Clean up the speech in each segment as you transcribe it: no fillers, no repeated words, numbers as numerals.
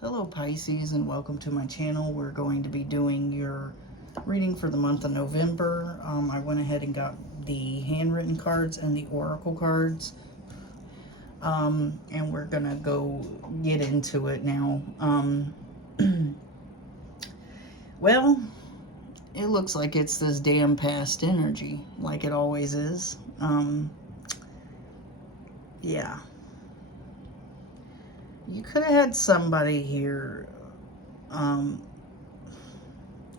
Hello Pisces, and welcome to my channel. We're going to be doing your reading for the month of November. I went ahead and got the handwritten cards and the oracle cards. And we're gonna go get into it now. Well, it looks like it's this damn past energy, like it always is. Yeah. You could have had somebody here,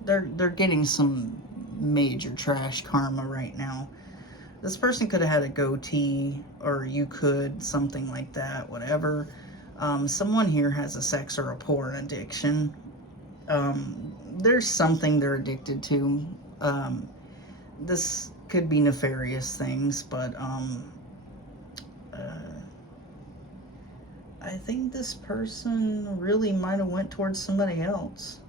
they're getting some major trash karma right now. This person could have had a goatee, or you could, something like that, whatever. Someone here has a sex or a porn addiction. There's something they're addicted to. This could be nefarious things, but I think this person really might have went towards somebody else.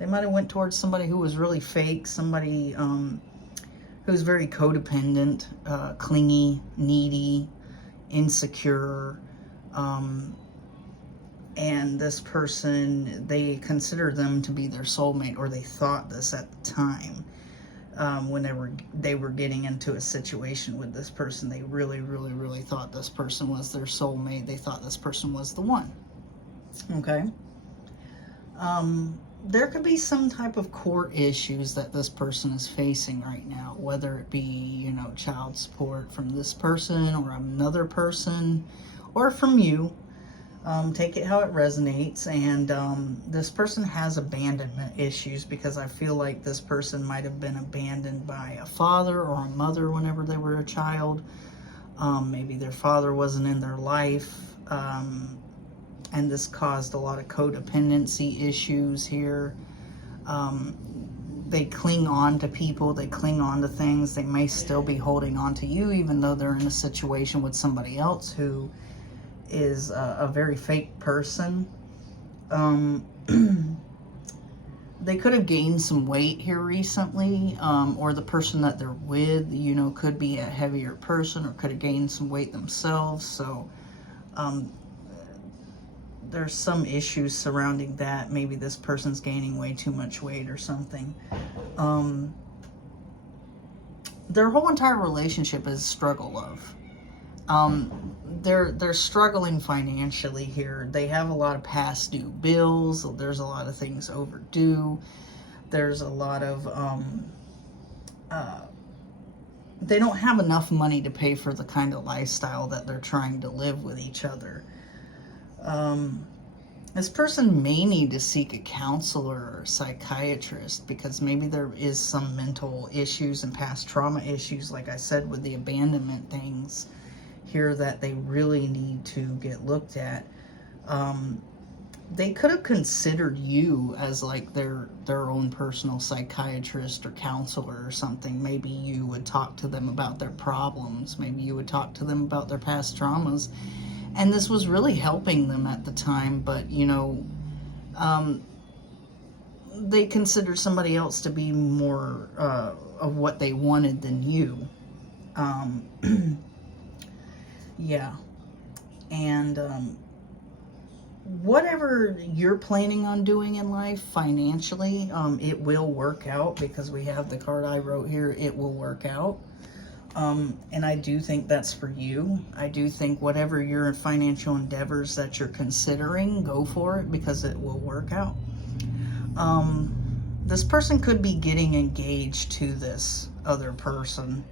They might have went towards somebody who was really fake, somebody who's very codependent, clingy, needy, insecure, and this person, they consider them to be their soulmate, or they thought this at the time. Whenever they were getting into a situation with this person, they really thought this person was their soulmate. They thought this person was the one. Okay. There could be some type of court issues that this person is facing right now, whether it be, you know, child support from this person or another person, or from you. Take it how it resonates. And this person has abandonment issues, because I feel like this person might have been abandoned by a father or a mother whenever they were a child. Maybe their father wasn't in their life, and this caused a lot of codependency issues here. They cling on to people, they cling on to things. They may still be holding on to you, even though they're in a situation with somebody else who is a very fake person. They could have gained some weight here recently, or the person that they're with, you know, could be a heavier person, or could have gained some weight themselves. So there's some issues surrounding that. Maybe this person's gaining way too much weight or something. Their whole entire relationship is struggle love. They're struggling financially here. They have a lot of past due bills. There's a lot of things overdue. There's a lot of they don't have enough money to pay for the kind of lifestyle that they're trying to live with each other. This person may need to seek a counselor or a psychiatrist, because maybe there is some mental issues and past trauma issues, like I said, with the abandonment things here, that they really need to get looked at. They could have considered you as like their own personal psychiatrist or counselor or something. Maybe you would talk to them about their problems. Maybe you would talk to them about their past traumas. And this was really helping them at the time, but, you know, they considered somebody else to be more of what they wanted than you. Yeah. And whatever you're planning on doing in life financially, it will work out, because we have the card I wrote here, it will work out. And I do think that's for you. I do think whatever your financial endeavors that you're considering, go for it, because it will work out. This person could be getting engaged to this other person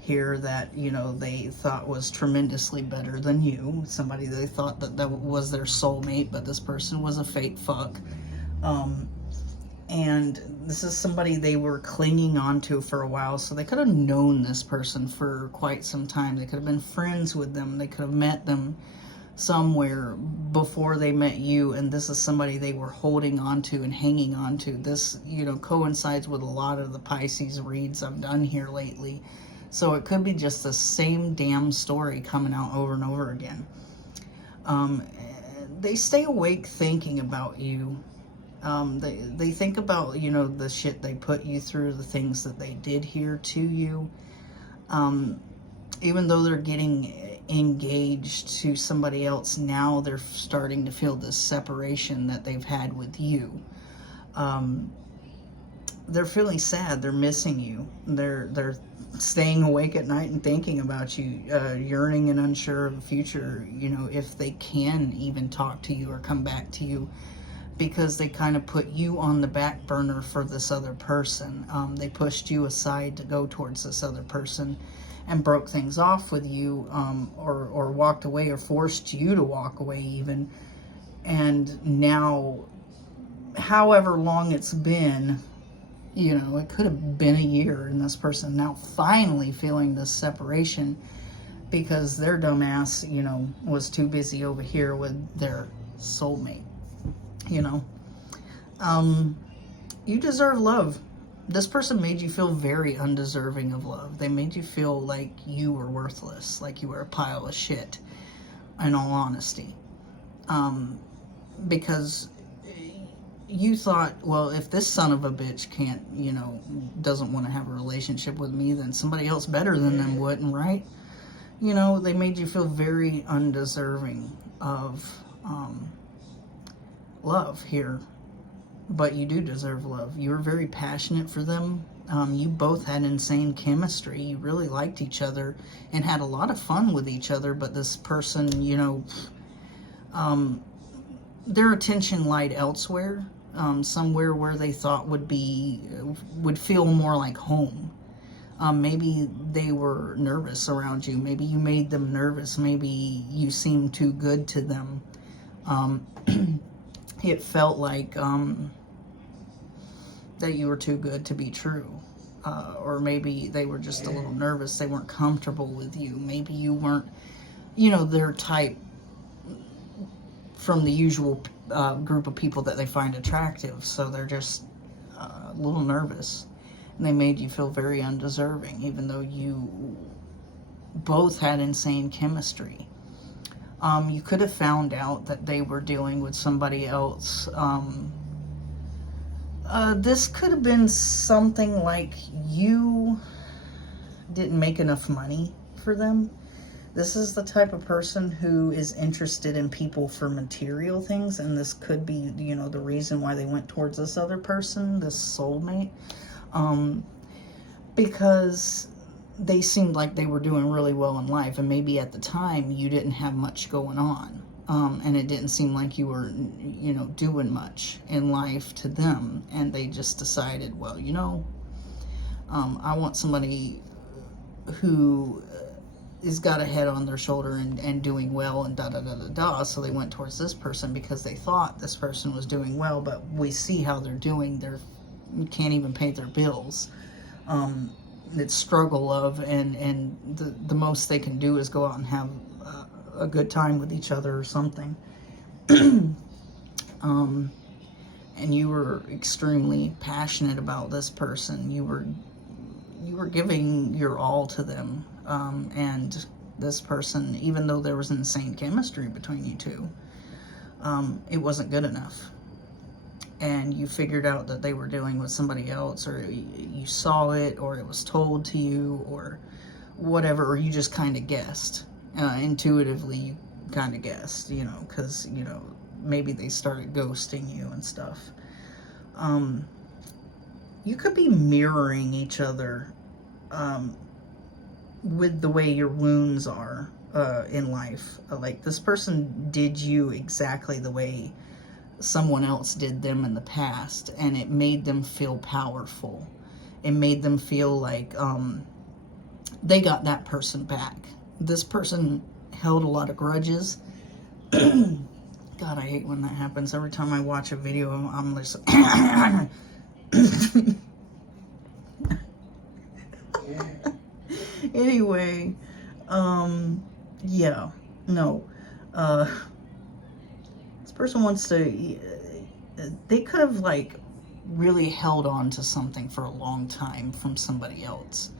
here that, you know, they thought was tremendously better than you. Somebody they thought that was their soulmate, but this person was a fake fuck. And this is somebody they were clinging onto for a while, so they could have known this person for quite some time. They could have been friends with them. They could have met them somewhere before they met you, and this is somebody they were holding on to and hanging on to. This, you know, coincides with a lot of the Pisces reads I've done here lately. So it could be just the same damn story coming out over and over again. They stay awake thinking about you. They think about, you know, the shit they put you through, the things that they did here to you. Even though they're getting engaged to somebody else. Now they're starting to feel this separation that they've had with you. They're feeling sad. They're missing you. They're staying awake at night and thinking about you, yearning and unsure of the future, you know, if they can even talk to you or come back to you, because they kind of put you on the back burner for this other person. They pushed you aside to go towards this other person and broke things off with you, or walked away, or forced you to walk away even. And now, however long it's been, you know, it could have been a year, and this person now finally feeling this separation because their dumbass, you know, was too busy over here with their soulmate, you know. You deserve love. This person made you feel very undeserving of love. They made you feel like you were worthless, like you were a pile of shit, in all honesty. Because you thought, well, if this son of a bitch can't, you know, doesn't want to have a relationship with me, then somebody else better than them wouldn't, right? You know, they made you feel very undeserving of love here. But you do deserve love. You were very passionate for them. You both had insane chemistry. You really liked each other and had a lot of fun with each other. But this person, you know, their attention lied elsewhere, somewhere where they thought would feel more like home. Maybe they were nervous around you. Maybe you made them nervous. Maybe you seemed too good to them. It felt like that you were too good to be true. Or maybe they were just a little nervous. They weren't comfortable with you. Maybe you weren't, you know, their type from the usual group of people that they find attractive. So they're just a little nervous. And they made you feel very undeserving, even though you both had insane chemistry. You could have found out that they were dealing with somebody else. This could have been something like you didn't make enough money for them. This is the type of person who is interested in people for material things, and this could be, you know, the reason why they went towards this other person, this soulmate, because they seemed like they were doing really well in life, and maybe at the time you didn't have much going on, and it didn't seem like you were, you know, doing much in life to them, and they just decided, well, you know, I want somebody who is got a head on their shoulder and doing well and da-da-da-da-da. So they went towards this person because they thought this person was doing well, but we see how they're doing. You can't even pay their bills. It's struggle of, and the most they can do is go out and have a good time with each other or something. And you were extremely passionate about this person. You were giving your all to them. And this person, even though there was insane chemistry between you two, it wasn't good enough. And you figured out that they were dealing with somebody else, or you saw it, or it was told to you, or whatever, or you just kind of guessed. Intuitively, you kind of guessed, you know, because, you know, maybe they started ghosting you and stuff. You could be mirroring each other with the way your wounds are in life. Like, this person did you exactly the way someone else did them in the past, and it made them feel powerful. It made them feel like they got that person back. This person held a lot of grudges. God, I hate when that happens. Every time I watch a video, I'm just anyway, yeah, no, this person wants to, they could have, like, really held on to something for a long time from somebody else,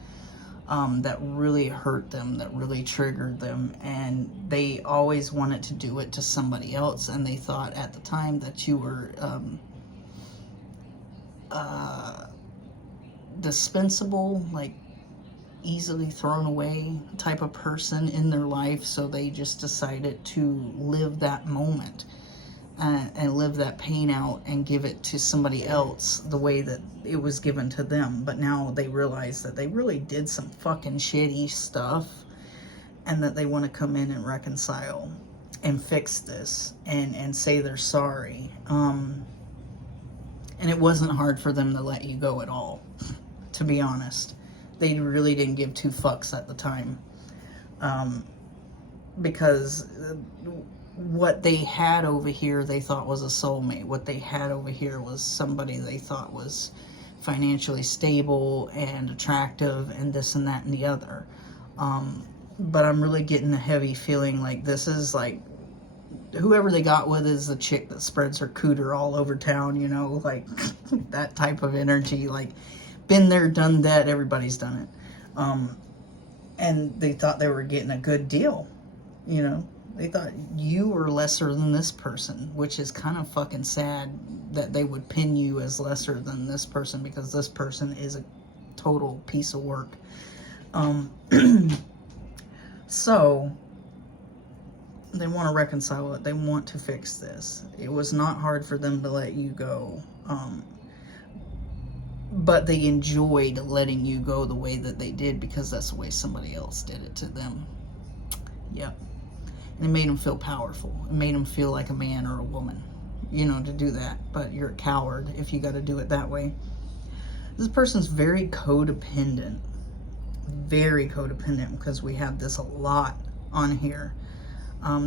that really hurt them, that really triggered them, and they always wanted to do it to somebody else, and they thought at the time that you were, dispensable, like, easily thrown away type of person in their life, so they just decided to live that moment and live that pain out and give it to somebody else the way that it was given to them. But now they realize that they really did some fucking shitty stuff, and that they want to come in and reconcile and fix this and say they're sorry. And it wasn't hard for them to let you go at all, to be honest. They really didn't give two fucks at the time. Because what they had over here, they thought was a soulmate. What they had over here was somebody they thought was financially stable and attractive and this and that and the other. But I'm really getting a heavy feeling like this is like, whoever they got with is the chick that spreads her cooter all over town, you know, like that type of energy, like been there, done that, everybody's done it. And they thought they were getting a good deal, you know. They thought you were lesser than this person, which is kind of fucking sad that they would pin you as lesser than this person, because this person is a total piece of work. So they want to reconcile it. They want to fix this. It was not hard for them to let you go. But they enjoyed letting you go the way that they did, because that's the way somebody else did it to them. Yep. And it made them feel powerful. It made them feel like a man or a woman, you know, to do that. But you're a coward if you got to do it that way. This person's very codependent. Very codependent, because we have this a lot on here.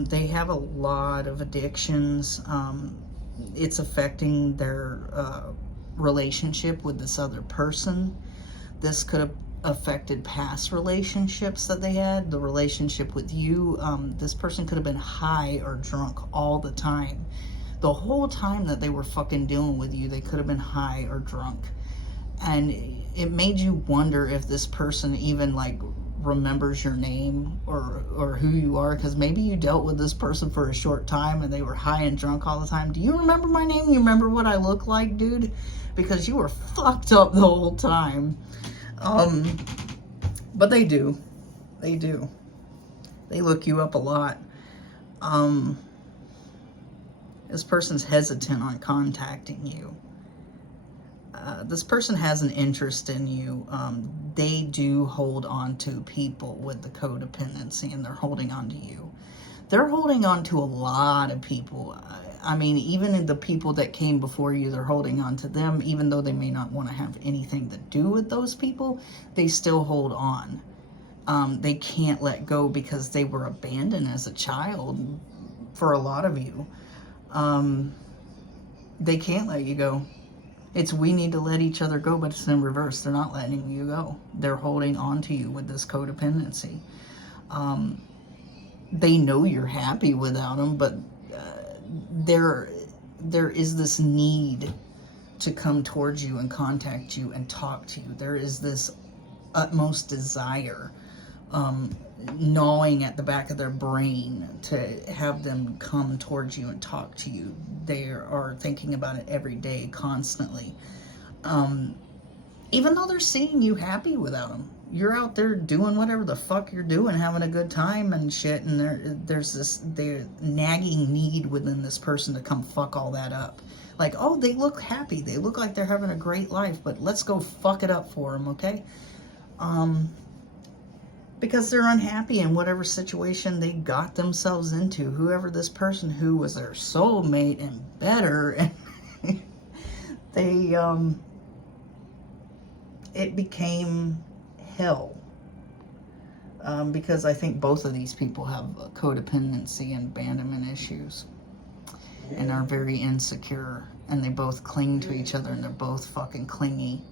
They have a lot of addictions. It's affecting their relationship with this other person. This could have affected past relationships that they had, the relationship with you. This person could have been high or drunk all the time. The whole time that they were fucking dealing with you, they could have been high or drunk. And it made you wonder if this person even like remembers your name or who you are, because maybe you dealt with this person for a short time and they were high and drunk all the time. Do you remember my name? You remember what I look like, dude? Because you were fucked up the whole time. But they do. They do. They look you up a lot. This person's hesitant on contacting you. This person has an interest in you. They do hold on to people with the codependency, and they're holding on to you. They're holding on to a lot of people. I mean, even the people that came before you, they're holding on to them, even though they may not want to have anything to do with those people. They still hold on. They can't let go because they were abandoned as a child for a lot of you. They can't let you go. It's we need to let each other go, but it's in reverse. They're not letting you go. They're holding on to you with this codependency. They know you're happy without them, but there is this need to come towards you and contact you and talk to you. There is this utmost desire, gnawing at the back of their brain to have them come towards you and talk to you. They are thinking about it every day, constantly. Even though they're seeing you happy without them. You're out there doing whatever the fuck you're doing, having a good time and shit, and there's this nagging need within this person to come fuck all that up. Like, oh, they look happy. They look like they're having a great life, but let's go fuck it up for them, okay? Because they're unhappy in whatever situation they got themselves into. Whoever this person who was their soulmate and better, and they, it became hell. Because I think both of these people have codependency and abandonment issues and are very insecure, and they both cling to each other, and they're both fucking clingy.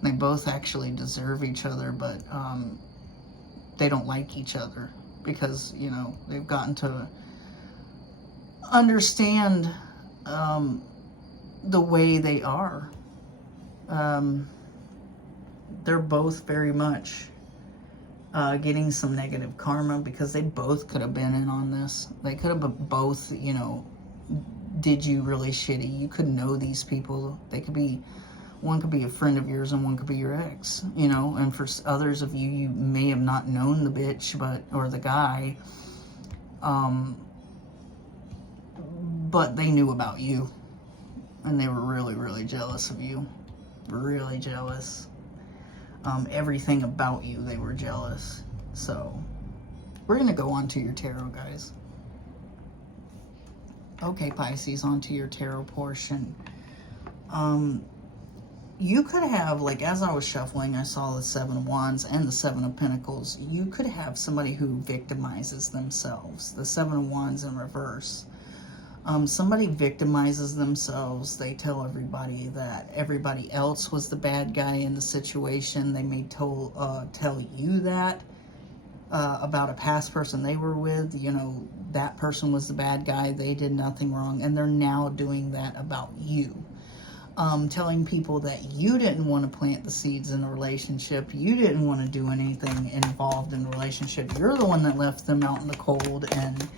And they both actually deserve each other, but they don't like each other because, you know, they've gotten to understand the way they are. They're both very much getting some negative karma because they both could have been in on this. They could have both, you know, did you really shitty. You could know these people. They could be One could be a friend of yours and one could be your ex, you know. And for others of you, you may have not known the bitch, or the guy, but they knew about you. And they were really, really jealous of you. Really jealous. Everything about you, they were jealous. So, we're going to go on to your tarot, guys. Okay, Pisces, on to your tarot portion. You could have, like, as I was shuffling, I saw the Seven of Wands and the Seven of Pentacles. You could have somebody who victimizes themselves. The Seven of Wands in reverse. Somebody victimizes themselves. They tell everybody that everybody else was the bad guy in the situation. They may tell you that about a past person they were with. You know, that person was the bad guy. They did nothing wrong. And they're now doing that about you. Telling people that you didn't want to plant the seeds in a relationship. You didn't want to do anything involved in the relationship. You're the one that left them out in the cold, and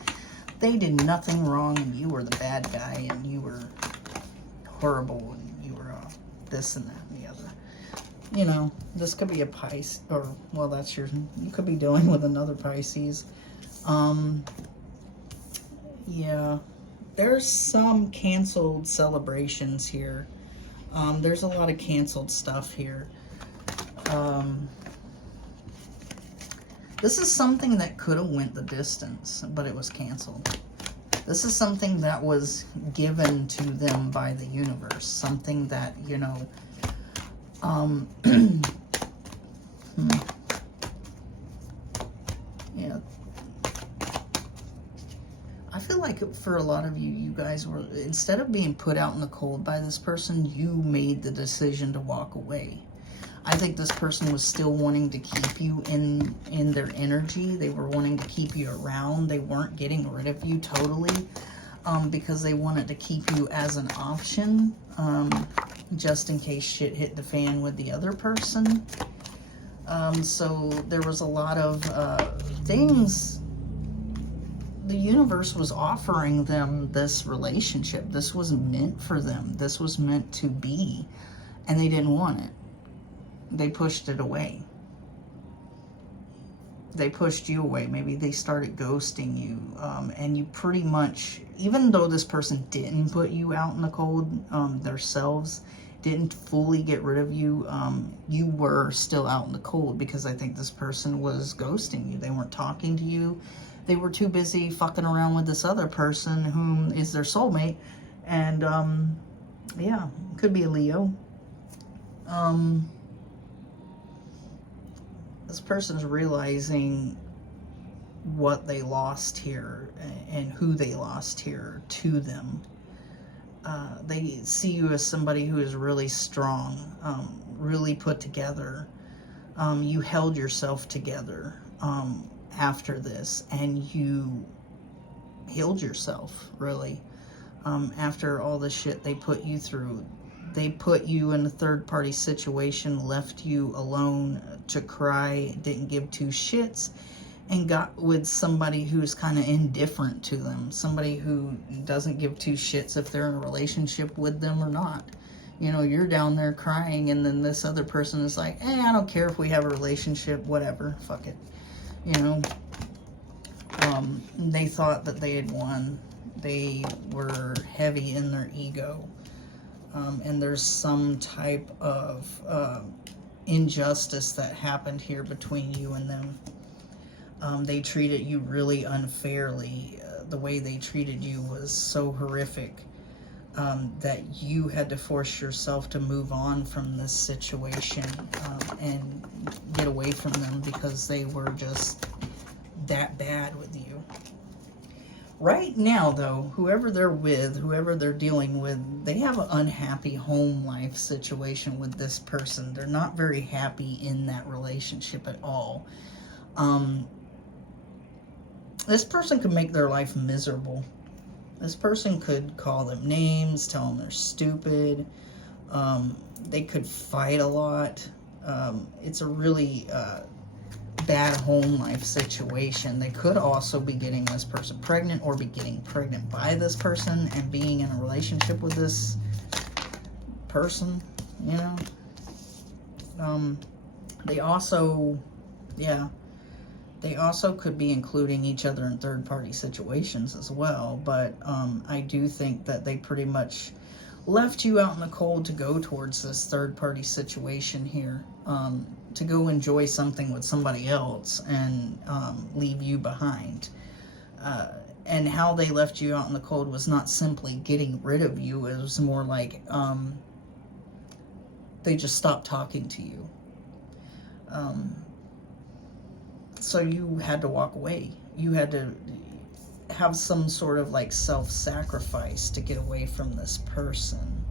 they did nothing wrong, and you were the bad guy, and you were horrible, and you were this and that and the other. You know, this could be a Pisces, or, well, that's you could be dealing with another Pisces. Yeah, there's some canceled celebrations here. There's a lot of canceled stuff here. This is something that could have went the distance, but it was canceled. This is something that was given to them by the universe. Something that, you know, yeah. I feel like for a lot of you, you guys were, instead of being put out in the cold by this person, you made the decision to walk away. I think this person was still wanting to keep you in their energy. They were wanting to keep you around. They weren't getting rid of you totally, because they wanted to keep you as an option, just in case shit hit the fan with the other person. So there was a lot of things. The universe was offering them this relationship. This was meant for them. This was meant to be, and they didn't want it. They pushed it away. They pushed you away. Maybe they started ghosting you. And you pretty much, even though this person didn't put you out in the cold themselves, didn't fully get rid of you, you were still out in the cold, because I think this person was ghosting you. They weren't talking to you. They were too busy fucking around with this other person whom is their soulmate. And, yeah, could be a Leo. This person's realizing what they lost here and who they lost here to them. They see you as somebody who is really strong, really put together. You held yourself together after this, and you healed yourself, really. After all the shit they put you through. They put you in a third-party situation, left you alone to cry, didn't give two shits, and got with somebody who's kind of indifferent to them. Somebody who doesn't give two shits if they're in a relationship with them or not. You know, you're down there crying, and then this other person is like, I don't care if we have a relationship, whatever, fuck it. You know, they thought that they had won. They were heavy in their ego. And there's some type of injustice that happened here between you and them. They treated you really unfairly. The way they treated you was so horrific that you had to force yourself to move on from this situation and get away from them, because they were just that bad with you. Right now, though, whoever they're with, whoever they're dealing with, they have an unhappy home life situation with this person. They're not very happy in that relationship at all. This person could make their life miserable. This person could call them names, tell them they're stupid. They could fight a lot. It's a really bad home life situation. They could also be getting this person pregnant, or be getting pregnant by this person and being in a relationship with this person. you know. They also, yeah, they also could be including each other in third-party situations as well, but I do think that they pretty much left you out in the cold to go towards this third-party situation here, to go enjoy something with somebody else and leave you behind. And how they left you out in the cold was not simply getting rid of you. It was more like they just stopped talking to you. So you had to walk away. You had to have some sort of like self-sacrifice to get away from this person,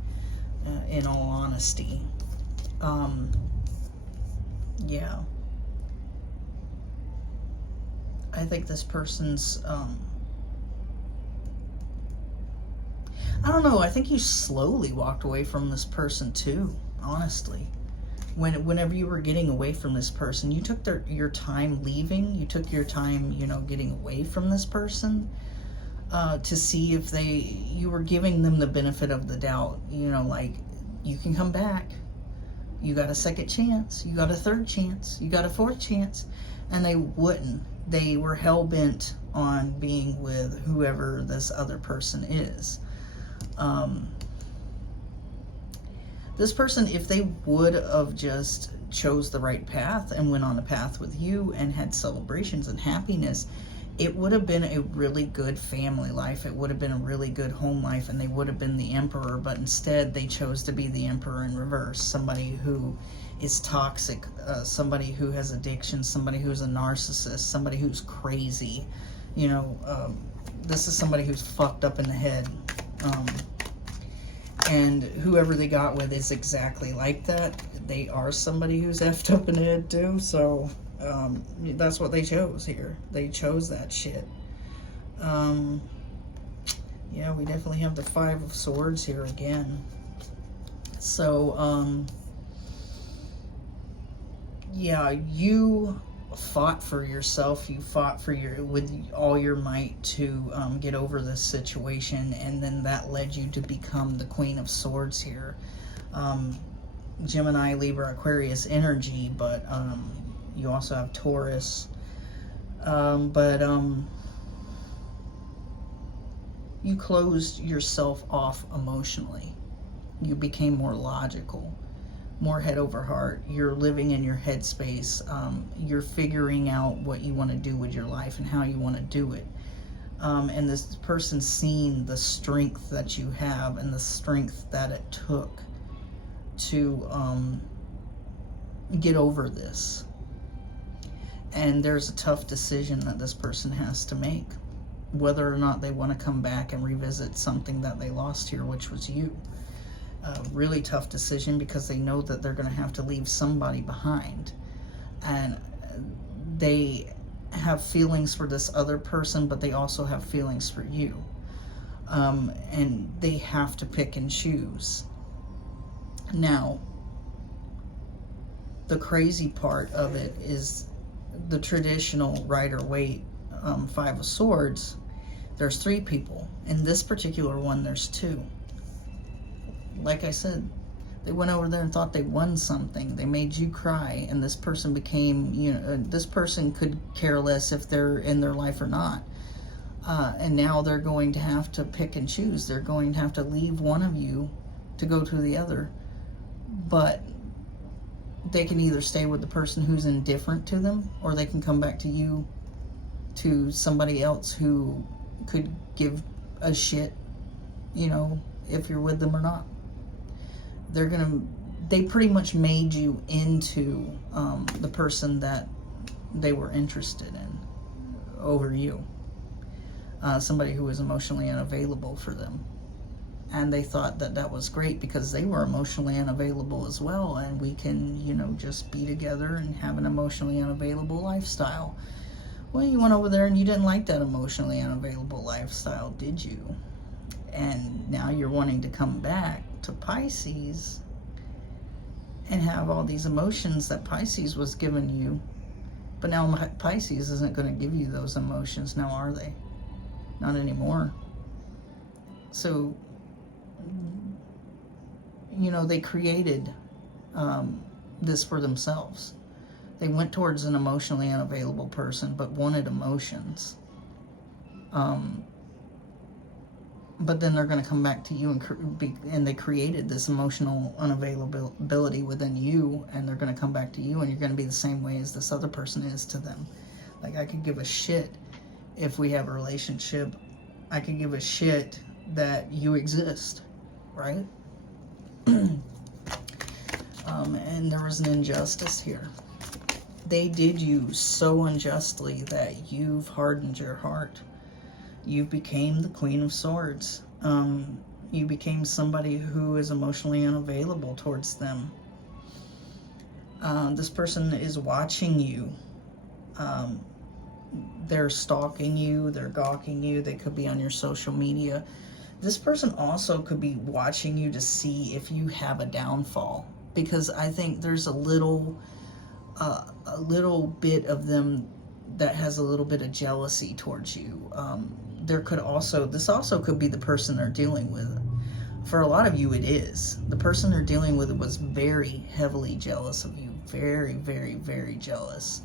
in all honesty. Yeah. I think this person's, I don't know, I think you slowly walked away from this person too, honestly. Whenever you were getting away from this person, you took your time leaving, you took your time, you know, getting away from this person, to see if you were giving them the benefit of the doubt, you know, like, you can come back, you got a second chance, you got a third chance, you got a fourth chance, and they wouldn't. They were hell-bent on being with whoever this other person is. This person, if they would have just chose the right path and went on a path with you and had celebrations and happiness, it would have been a really good family life. It would have been a really good home life, and they would have been the emperor, but instead they chose to be the emperor in reverse. Somebody who is toxic, somebody who has addiction, somebody who's a narcissist, somebody who's crazy. You know, this is somebody who's fucked up in the head. And whoever they got with is exactly like that. They are somebody who's effed up in the head too, so that's what they chose here. They chose that shit. Yeah, we definitely have the Five of Swords here again. So, yeah, you fought for yourself. You fought for with all your might to get over this situation, and then that led you to become the Queen of Swords here. Gemini, Libra, Aquarius energy, but you also have Taurus. You closed yourself off emotionally. You became more logical, more head over heart. You're living in your headspace. You're figuring out what you want to do with your life and how you want to do it. And this person's seen the strength that you have and the strength that it took to get over this. And there's a tough decision that this person has to make, whether or not they want to come back and revisit something that they lost here, which was you. A really tough decision, because they know that they're going to have to leave somebody behind, and they have feelings for this other person, but they also have feelings for you, and they have to pick and choose. Now, the crazy part of it is the traditional Rider-Waite Five of Swords. There's 3 people. In this particular one, there's 2. Like I said, they went over there and thought they won something. They made you cry, and this person became, you know, this person could care less if they're in their life or not. And now they're going to have to pick and choose. They're going to have to leave one of you to go to the other. But they can either stay with the person who's indifferent to them, or they can come back to you, to somebody else who could give a shit, you know, if you're with them or not. They pretty much made you into the person that they were interested in over you. Somebody who was emotionally unavailable for them. And they thought that that was great because they were emotionally unavailable as well, and we can, you know, just be together and have an emotionally unavailable lifestyle. Well, you went over there and you didn't like that emotionally unavailable lifestyle, did you? And now you're wanting to come back to Pisces and have all these emotions that Pisces was giving you. But now Pisces isn't going to give you those emotions now, are they? Not anymore. So, you know, they created this for themselves. They went towards an emotionally unavailable person, but wanted emotions. But then they're going to come back to you, and they created this emotional unavailability within you, and they're going to come back to you, and you're going to be the same way as this other person is to them. Like, I could give a shit if we have a relationship. I could give a shit that you exist, right? And there was an injustice here. They did you so unjustly that you've hardened your heart. You became the Queen of Swords. You became somebody who is emotionally unavailable towards them. This person is watching you. They're stalking you. They're gawking you. They could be on your social media. This person also could be watching you to see if you have a downfall. Because I think there's a little bit of them that has a little bit of jealousy towards you. This also could be the person they're dealing with. For a lot of you, it is. The person they're dealing with was very heavily jealous of you. Very, very, very jealous.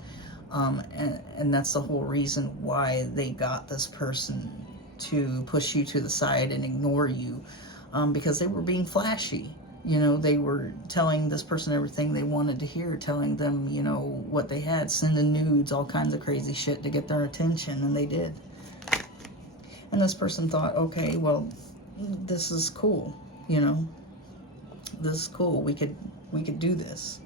And that's the whole reason why they got this person to push you to the side and ignore you. Because they were being flashy. You know, they were telling this person everything they wanted to hear, telling them, you know, what they had, sending nudes, all kinds of crazy shit to get their attention, and they did. And this person thought, okay, well, this is cool, you know, this is cool. We could do this.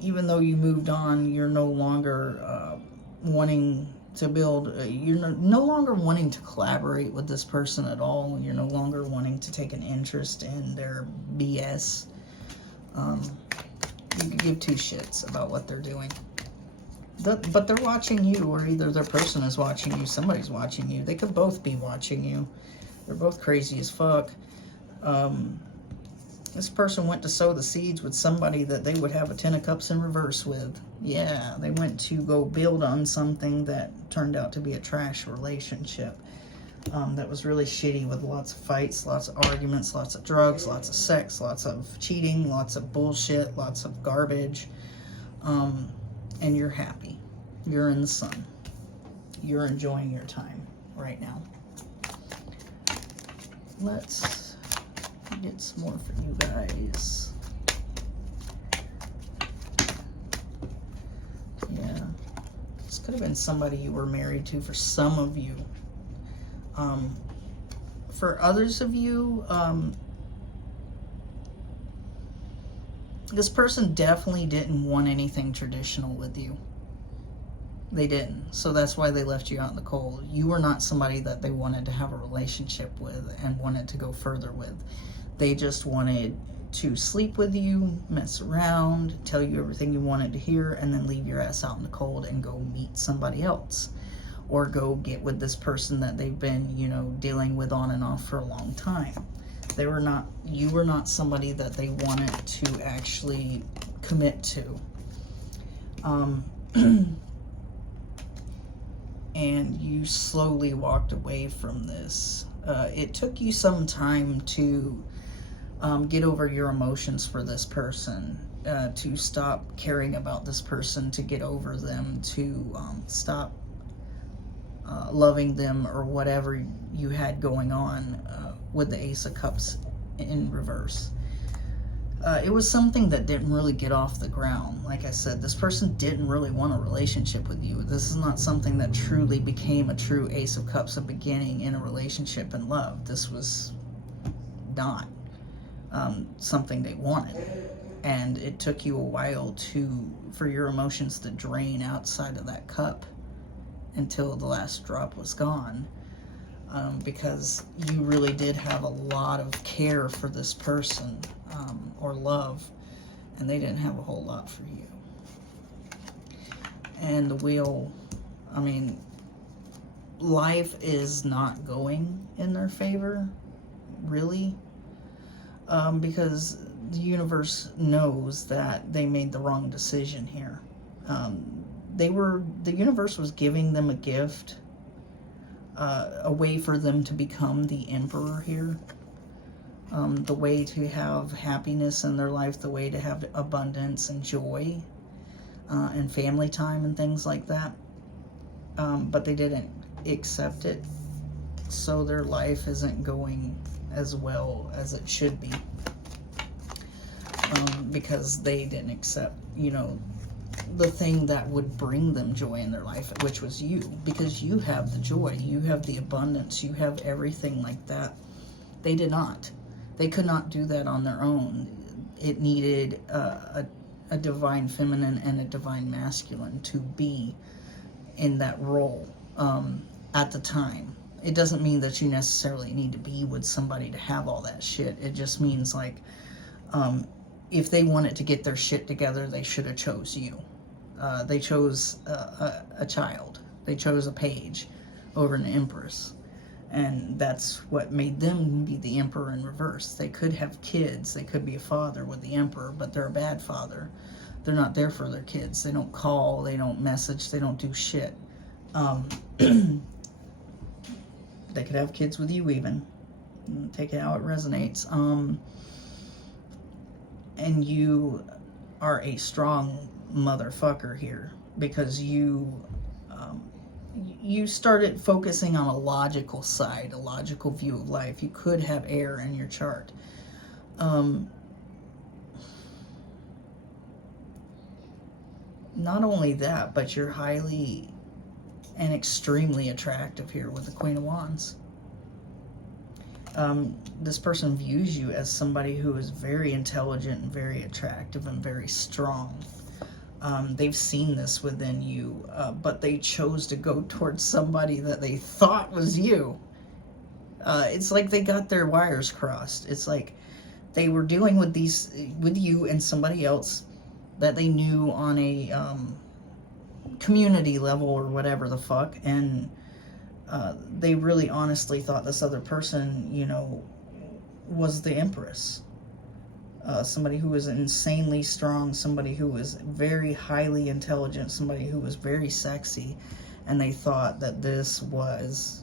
Even though you moved on, you're no longer wanting to build, you're no longer wanting to collaborate with this person at all. You're no longer wanting to take an interest in their BS. You could give two shits about what they're doing. But they're watching you, or either their person is watching you, somebody's watching you. They could both be watching you. They're both crazy as fuck. This person went to sow the seeds with somebody that they would have a 10 of Cups in reverse with. Yeah, they went to go build on something that turned out to be a trash relationship. That was really shitty, with lots of fights, lots of arguments, lots of drugs, lots of sex, lots of cheating, lots of bullshit, lots of garbage. And you're happy. You're in the sun. You're enjoying your time right now. Let's get some more for you guys. Yeah. This could have been somebody you were married to for some of you. For others of you, this person definitely didn't want anything traditional with you. They didn't. So that's why they left you out in the cold. You were not somebody that they wanted to have a relationship with and wanted to go further with. They just wanted to sleep with you, mess around, tell you everything you wanted to hear, and then leave your ass out in the cold and go meet somebody else. Or go get with this person that they've been, you know, dealing with on and off for a long time. You were not somebody that they wanted to actually commit to. And you slowly walked away from this. It took you some time to get over your emotions for this person, to stop caring about this person, to get over them, to stop loving them, or whatever you had going on with the Ace of Cups in reverse. It was something that didn't really get off the ground. Like I said, this person didn't really want a relationship with you. This is not something that truly became a true Ace of Cups, a beginning in a relationship and love. This was not something they wanted. And it took you a while for your emotions to drain outside of that cup until the last drop was gone. Because you really did have a lot of care for this person, or love, and they didn't have a whole lot for you. And the wheel, I mean, life is not going in their favor, really, because the universe knows that they made the wrong decision here. The universe was giving them a gift, a way for them to become the emperor here. the way to have happiness in their life, the way to have abundance and joy, and family time and things like that. But they didn't accept it, so their life isn't going as well as it should be, because they didn't accept, you know, the thing that would bring them joy in their life, which was you, because you have the joy, you have the abundance, you have everything like that. They did not. They could not do that on their own. It needed a divine feminine and a divine masculine to be in that role at the time. It doesn't mean that you necessarily need to be with somebody to have all that shit. It just means, like, if they wanted to get their shit together, they should have chose you. They chose a child. They chose a page over an empress. And that's what made them be the emperor in reverse. They could have kids. They could be a father with the emperor, but they're a bad father. They're not there for their kids. They don't call. They don't message. They don't do shit. They could have kids with you even. Take it how it resonates. And you are a strong motherfucker here, because you started focusing on a logical side, a logical view of life. You could have air in your chart. Not only that, but you're highly and extremely attractive here with the Queen of Wands. This person views you as somebody who is very intelligent and very attractive and very strong. They've seen this within you, but they chose to go towards somebody that they thought was you. It's like they got their wires crossed. It's like they were dealing with you and somebody else that they knew on a community level or whatever the fuck, and they really honestly thought this other person, you know, was the empress. Somebody who was insanely strong, somebody who was very highly intelligent, somebody who was very sexy, and they thought that this was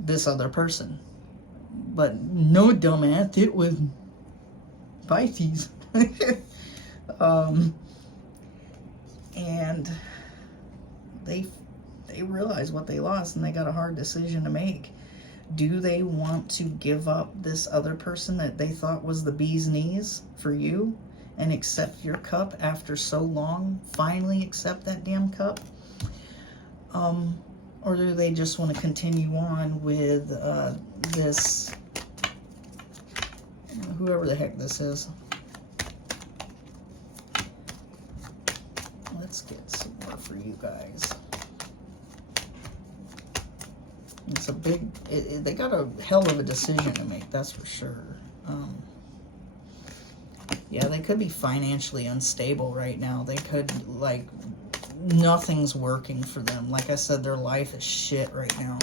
this other person. But no, dumbass, it was Pisces. And they realized what they lost, and they got a hard decision to make. Do they want to give up this other person that they thought was the bee's knees for you and accept your cup after so long? Finally accept that damn cup? Or do they just want to continue on with this, whoever the heck this is? Let's get some more for you guys. It's a big, they got a hell of a decision to make, that's for sure. Yeah, they could be financially unstable right now. They could, like, nothing's working for them. Like I said, their life is shit right now.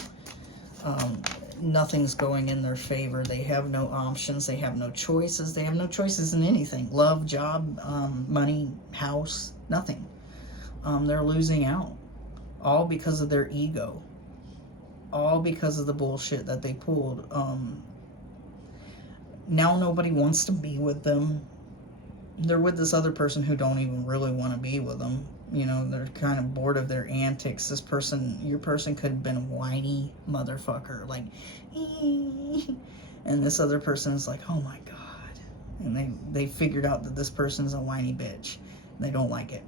Nothing's going in their favor. They have no options. They have no choices. They have no choices in anything. Love, job, money, house, nothing. They're losing out. All because of their ego. All because of the bullshit that they pulled. Now nobody wants to be with them. They're with this other person who don't even really want to be with them. You know, they're kind of bored of their antics. This person, your person could have been a whiny motherfucker. Like, and this other person is like, oh my God. And they figured out that this person's a whiny bitch. They don't like it.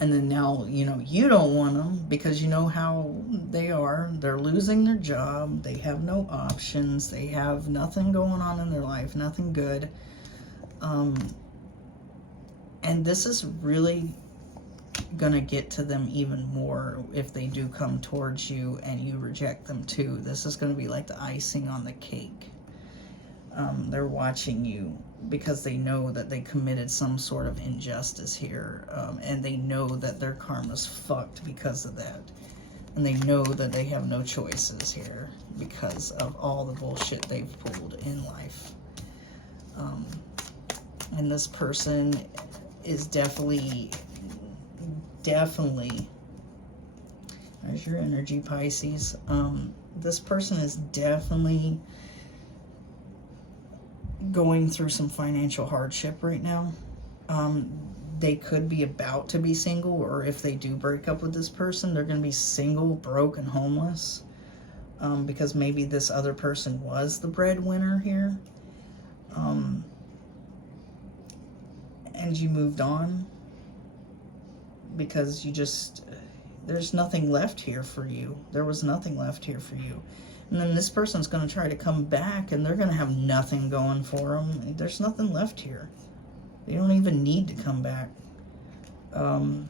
And then now, you know, you don't want them because you know how they are. They're losing their job. They have no options. They have nothing going on in their life, nothing good. And this is really going to get to them even more if they do come towards you and you reject them too. This is going to be like the icing on the cake. They're watching you because they know that they committed some sort of injustice here, and they know that their karma's fucked because of that, and they know that they have no choices here because of all the bullshit they've pulled in life. And this person is definitely, there's your energy, Pisces. This person is definitely going through some financial hardship right now. They could be about to be single, or if they do break up with this person, they're going to be single, broke, and homeless. Because maybe this other person was the breadwinner here. And you moved on because you just, there's nothing left here for you. There was nothing left here for you. And then this person's going to try to come back, and they're going to have nothing going for them. There's nothing left here. They don't even need to come back. But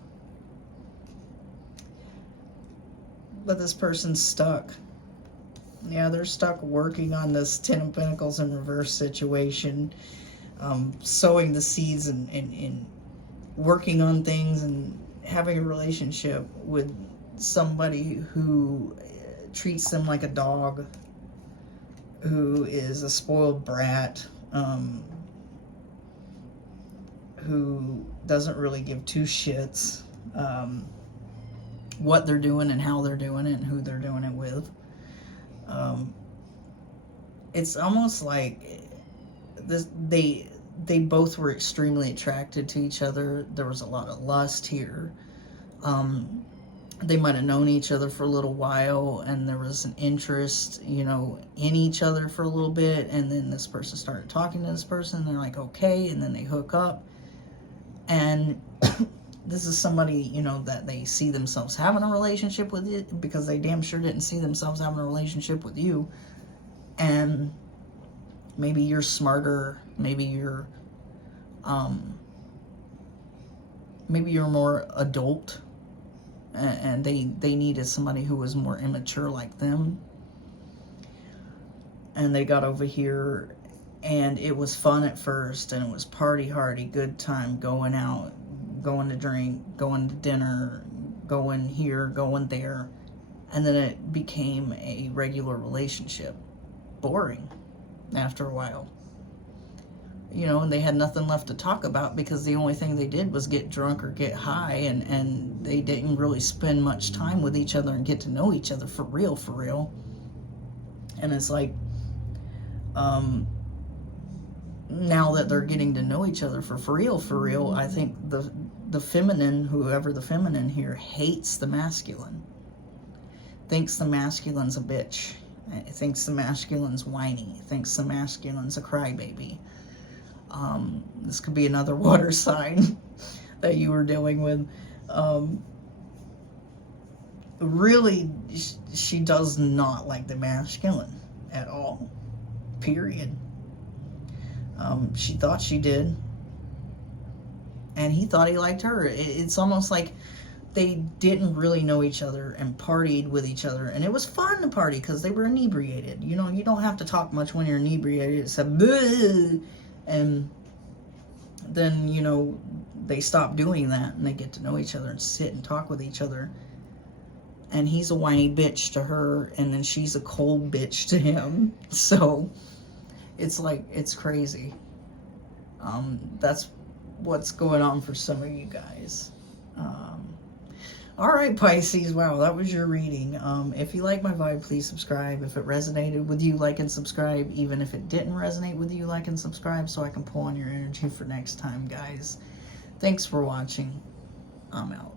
this person's stuck. Yeah, they're stuck working on this Ten of Pentacles in reverse situation. Sowing the seeds and working on things and having a relationship with somebody who treats them like a dog, who is a spoiled brat, who doesn't really give two shits what they're doing and how they're doing it and who they're doing it with. It's almost like this, they both were extremely attracted to each other. There was a lot of lust here. They might have known each other for a little while, and there was an interest, you know, in each other for a little bit, and then this person started talking to this person, and they're like, okay, and then they hook up. And this is somebody, you know, that they see themselves having a relationship with it, because they damn sure didn't see themselves having a relationship with you. And maybe you're smarter, maybe you're more adult, and they needed somebody who was more immature like them. And they got over here, and it was fun at first, and it was party hardy, good time, going out, going to drink, going to dinner, going here, going there. And then it became a regular relationship. Boring after a while. You know, and they had nothing left to talk about, because the only thing they did was get drunk or get high, and they didn't really spend much time with each other and get to know each other for real. And it's like, now that they're getting to know each other for real, I think the feminine, whoever the feminine here, hates the masculine. Thinks the masculine's a bitch. Thinks the masculine's whiny. Thinks the masculine's a crybaby. This could be another water sign that you were dealing with. Really, she does not like the masculine at all. Period. She thought she did. And he thought he liked her. It's almost like they didn't really know each other and partied with each other. And it was fun to party because they were inebriated. You know, you don't have to talk much when you're inebriated. It's a bleh. And then, you know, they stop doing that and they get to know each other and sit and talk with each other. And he's a whiny bitch to her, and then she's a cold bitch to him. So it's like, it's crazy. That's what's going on for some of you guys. All right, Pisces. Wow, that was your reading. If you like my vibe, please subscribe. If it resonated with you, like and subscribe. Even if it didn't resonate with you, like and subscribe so I can pull on your energy for next time, guys. Thanks for watching. I'm out.